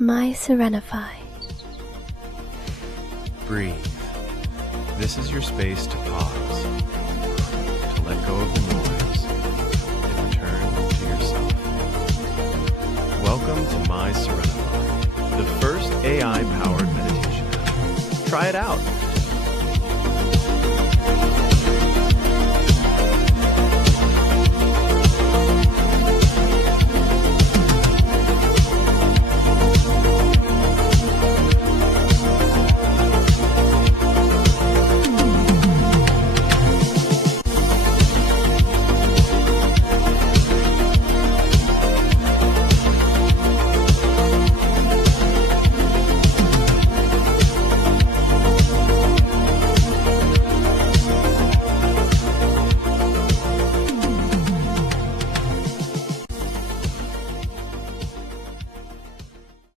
MySerenify. Breathe. This is your space to pause, to let go of the noise, and return to yourself. Welcome to MySerenify, the first AI-powered meditation app. Try it out.